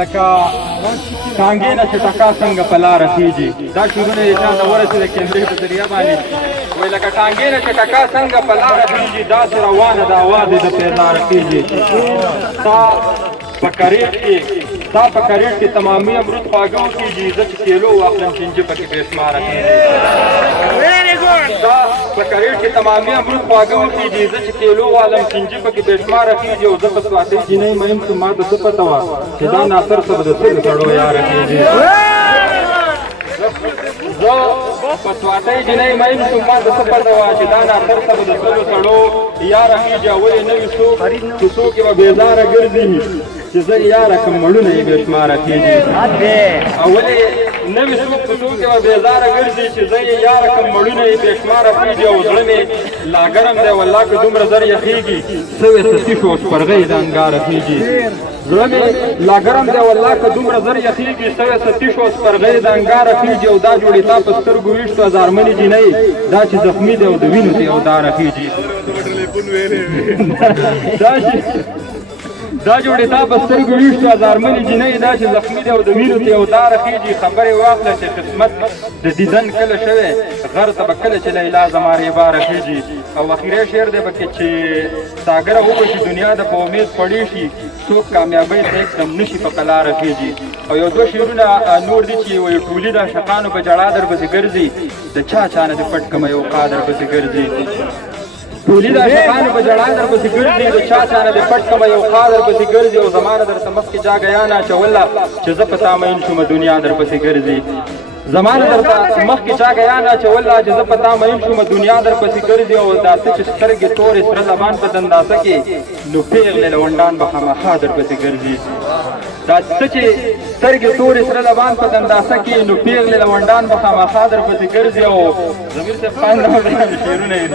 لکه ټانګې نه چې ټکا څنګه په لاره خېږي. دا شعرونه یې چا ته ورسېده کیمرې په ذریعه باندې وایي لکه ټانګې نه چې ټکا څنګه په لاره خېږي داسې روانه ده هوا دې د پیلاره خېږي. ستا په کریټ کې تمامي امرود خواږه وکېږي زه چې کیلو واخلم چینجه پکې بې شماره کېږي. ستا په کریټ کې تمامي امرود خواږه وکېږي زه چې کیلو والم چینجه پکې بې شماره کېږي. او زه په سواتۍ جینۍ میم شوم ما ته څه پته وه چې دا ناصر صاحب د سلو سړو یاره کېږي. زه په سواتۍ جینۍ میم شوم ما ته څه پته وه چې دا ناصر صاحب د سلو سړو یاره کېږي. ولې نه وي څوک چې څوک یې به بېزاره ګرځي چې زه یاره کوم مړونه یې بې شماره کېږي. او ولې نه وي څوک په څوک یې به بېزاره ګرځي چې زه یې یاره کوم مړونه یې بې شماره کېږي. او زړه مې لا ګرم دی والله که دومره زر یخېږي سوې ستي شو سپرغۍ د انګاره خېږي. زړه مې لا ګرم دی والله که دومره زر یخېږي سوې ستي شو سپرغۍ د انګاره خېږي. او دا جوړې تا په سترګو ویشتو هزارمنې جینۍ دا چې زخمي دی او د وینو ته یو داره خېږي. دا جوړې تا په سترګو ویشتو هزارمنې جینۍ دا چې زخمي دی او د وینو ته یو داره خېږي. خبرې واخله چې قسمت د دیدن کله شوی غر ته به کله چې لیلا زما ریباره خېږي. او اخیری شعر دی پکې چې ساګره وبشي دنیا د په امید پړې شي څوک کامیابۍ ته एकदम نشي په قلاره خېږي. او یو دوه شعرونه نور دي چې وایي ټولي د عاشقانو په ژړا درپسې ګرځي د چا نه دې پټ کمه یو قا درپسې ګرځي. ټولي د عاشقانو په ژړا درپسې ګرځي د چا نه دې پټ کمه یو قا درپسې ګرځي. او زمانه درته مخکې چا ګیان اچوله چې زه په تا مین شومه دنیا درپسې ګرځي. زمانه درته مخکې چا ګیان اچوله چې زه په تا مین شومه دنیا درپسې ګرځي. او دا څه چې سترګې تورې سره لبان په دنداسه کې نو پېغلې لونډان به خامخا درپسې ګرځي. دا څه چې سترګې تورې سره لبان په دنداسه کې نو پېغلې لونډان به خامخا درپسې ګرځي. او ضمیر صاحب خان شعرونه یې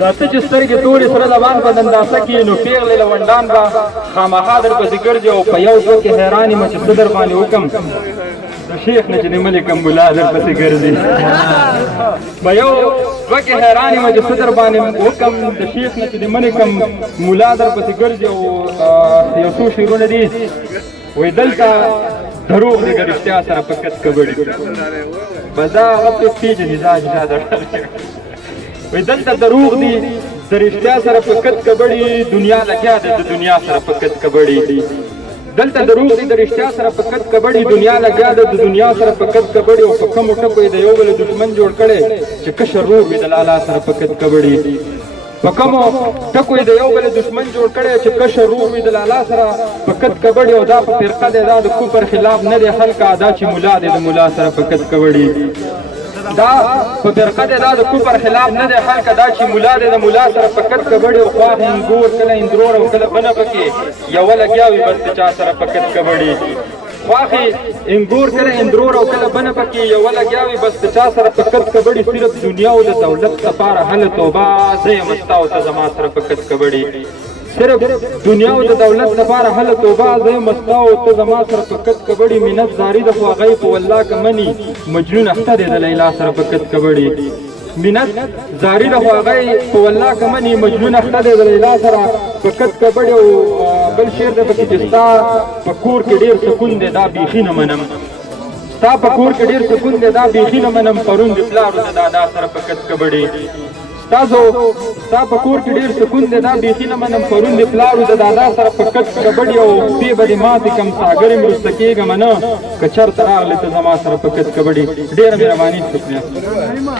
دا څه چې سترګې تورې سره لبان په دنداسه کې نو پېغلې لونډان به خامخا درپسې ګرځي. او په یو دوه کې حیران یم چې څه در باندې وکړم د شیخ نه چې دې ملیکم ملا درپسې ګرځي. په یو دوه کې حیران یم چې څه در باندې وکړم د شیخ نه چې دې ملیکم ملا درپسې ګرځي. او یو څو شعرونه دي وایي دلته دروغ دی که رښتیا سره په کت کبړي بس دا هغه څوک پېژني دا وایي دلته دروغ دي د رښتیا سره په کت کبړي دنیا لګیا ده د دنیا سره په کت کبړي. دلته دروغ دي د رښتیا سره په کت کبړي دنیا لګیا ده د دنیا سره په کت کبړي. او په کومو ټکو یې د یو بل دښمن جوړ کړی چې کشر روغ وي د لالا سره په کت کبړي. په کومو ټکو یې د یو بل دښمن جوړ کړی چې کشر روغ وي د لالا سره په کت کبړي. او دا په فرقه دی دا د کفر خلاف نه دی خلکه دا چې ملا دی د ملا سره په کت کبړي. دا په فرقه دی دا د کفر خلاف نه دی خلکه دا چې ملا دی د ملا سره په کت کبړي. او خواښ انګور کله اندرور او کله بنه پکې یوه لګیا وي بس د چا سره په کت کبړي. خواښې انګور کله اندرور او کله بنه پکې یوه لګیا وي بس د چا سره په کت کبړي. صرف دنیا او د دولت لپاره هله توبه زه یم ستا او ته زما سره په کت کبړي. صرف دنیا او د دولت لپاره هله توبه زه یم ستا او ته زما سره په کت کبړي. منت زاري د خو هغی په والله که مني مجنون اخته دی د لیلا سره په کت کبړي. منت زاري د خو هغی په والله که مني مجنون اخته دی د لیلا سره په کت کبړي. او بل شعر دی پکې چې ستا په کور کې ډېر سکون دی دا بیخي نه منم. ستا په کور کې ډېر سکون دی دا بیخي نه منم پرون د پلارو د دادا سره په کت کبړي. ستا په کور کې ډېر سکون دی دا بیخي نه منم پرون د پلارو د دادا سره په کت کبړي. او پې به دې ماتې کړم ساګرې مې رسته کېږم نه که چېرته راغلې ته زما سره په کت کبړي. ډېره مهرباني شکریه.